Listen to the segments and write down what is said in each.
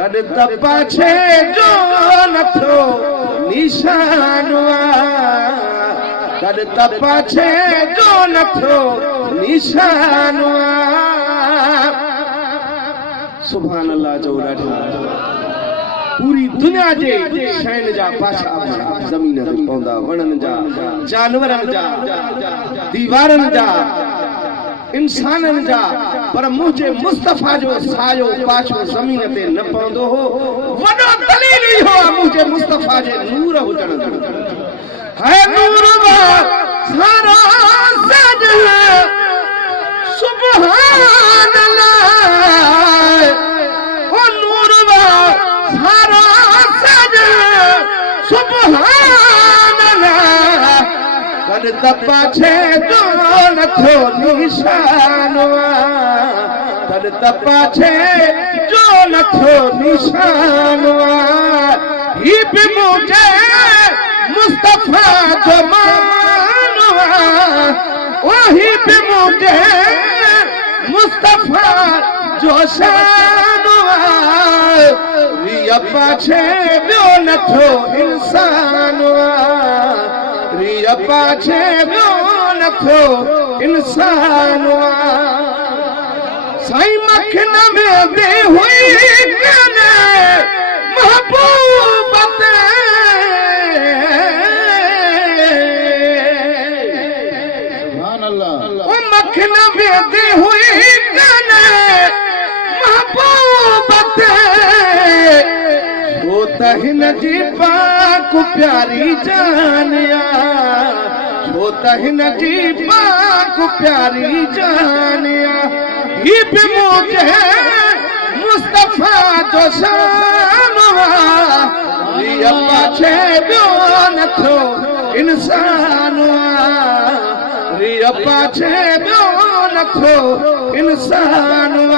करता पाछे जो नथो निशानो करता पाछे जो नथो निशानो सुभान अल्लाह जो पूरी दुनिया जे शैन जा पाछा जमीन ते पौंदा वणन जा जानवरन जा दीवारन जा इंसानन जा पर मुझे मुस्तफा जो सायो पाछो जमीन ते न पौंदो हो वडो दलील हो मुझे मुस्तफा जे नूर हुजण है नूर वा सारा सज सुभान अल्लाह ओ नूर वा सारा सज सुभान अल्लाह करता पाछे जो नथो निशानो करता पाछे जो नथो निशानो ही भी मुझे मुस्तफा जो मानो वही भी मुझे मुस्तफा जो शानो रिया पाछे ब्यो नथो इंसानो रिया पाछे ब्यो नथो इंसानो साईं मखन में दे हुई कने महबूब ते सुभान अल्लाह ओ मखन में दे हुई कने महबूब ते वो तहन जी पाक प्यारी जानिया वो तहन जी पाक प्यारी जानिया ही भी मुझे मुस्तफा जो शानो रिया पाछे ब्यो नथो इंसानो रिया पाछे ब्यो नथो इंसानो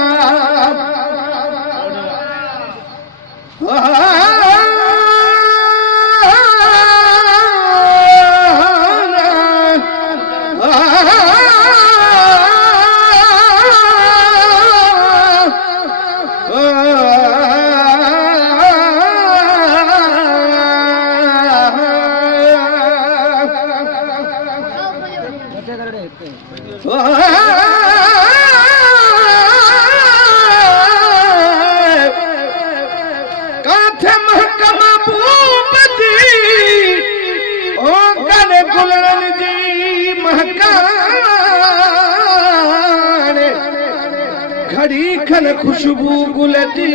घड़ी खन खुशबू गुलती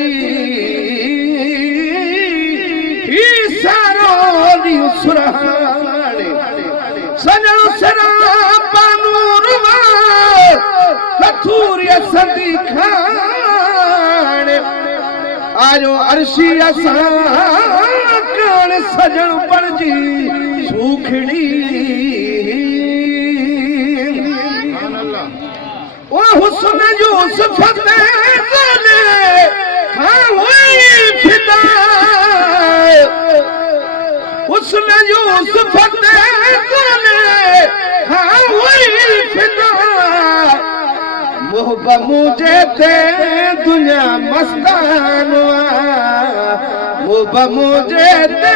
ही सारो दियो सुरहाने सजन सरा पानूर वा लथूरिया सदी खाने आयो अर्शी असा कान सजन पड़जी सूखड़ी ओ हुस्न यूसुफ ते गले खावई फिदा हुस्न यूसुफ ते गले खावई फिदा मोहब्बत मुझे ते दुनिया मस्तानो मोहब्बत मुझे ते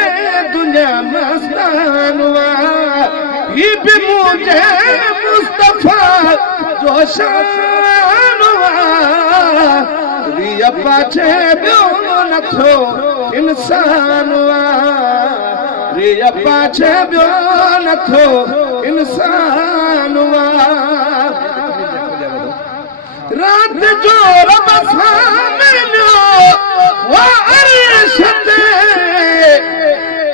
दुनिया मस्तानो ही भी मुझे मुस्तफा जो शानो रिया पाछे ब्यो नथो इंसानो रिया पाछे ब्यो नथो इंसानो रात जो रब सामने वो अर्श ते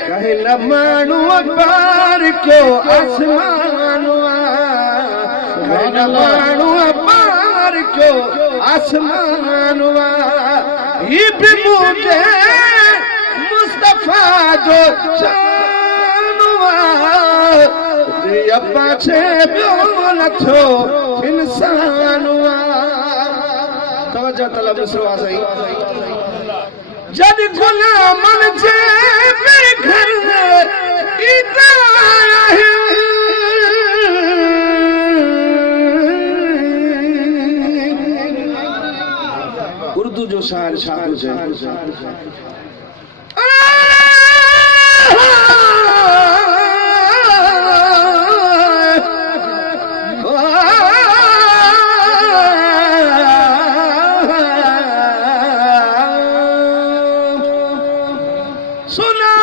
कहे न मानू पार क्यों आसमानो मानू पार क्यों आसमानो ये भी मुझे मुस्तफा जो शानो रिया पाछे ब्यो नथो इंसानो तवज्जो तलब मिसरवा सही जद गुलामन जे घर इता है शायर शादो सुना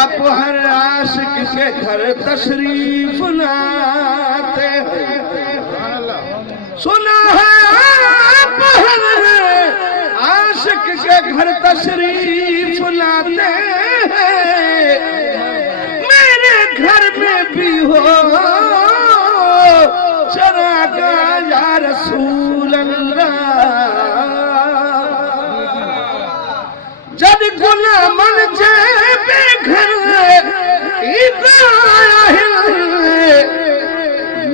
आप हर आशिक के घर तशरीफ लाते हैं। सुना है आप हर आशिक के घर तशरीफ लाते हैं। मेरे घर में भी हो चरागा या रसूल अल्लाह। जब गुलामन जे बेघर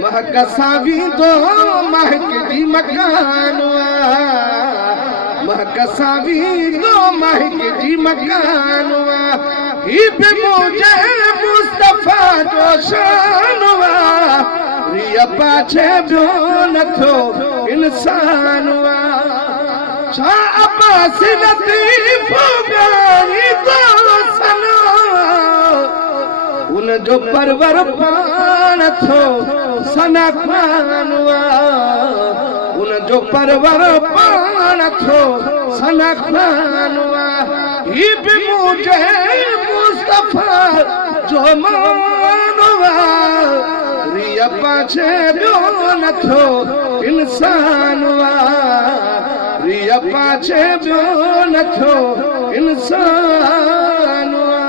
महकसावी दो महक दी मकानवा। महकसावी दो महक दी मकानवा। पे मुझे मुस्तफा जो शानवा। रिया पाछे बियो नथो इंसानवा। छा अब्बास लतीफ गानी तो सनो। उन जो परवर पान थो सना खानवा। उन जो परवर पान थो सना खानवा। ही भी मुझे मुस्तफा जो मानवा। रिया पाछे बियो नथो इंसानवा। रिया पाछे बियो नथो इंसानवा।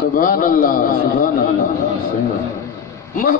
सुभान अल्लाह सुभान अल्लाह।